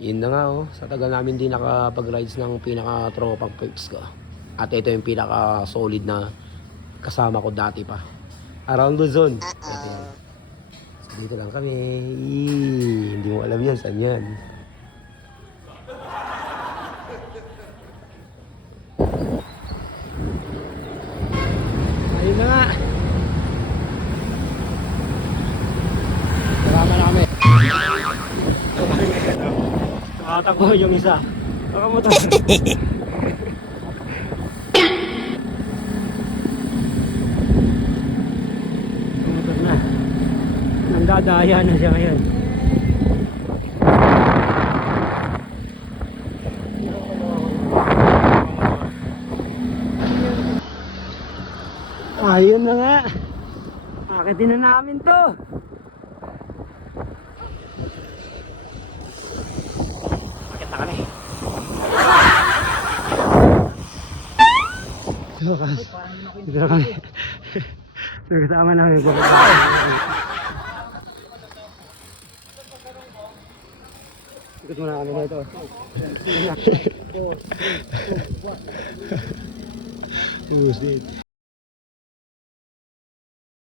Yun na nga oh, sa tagal namin din nakapag-rides ng pinaka-tropang perks ko. At ito yung pinaka-solid na kasama ko dati pa. Around Luzon. Ito yan. So, dito lang kami. Hindi mo alam yan, saan yan. Ayun na nga. Kasama na kami. Nakatakbo yung isa. Baka mo to. Motor na. Nandadaya na siya ngayon. Ayun na nga. Akitin na namin to. Akit na kami. Bukas. Dito na kami. So kasama namin. Ikot muna kami na ito. Tuesday.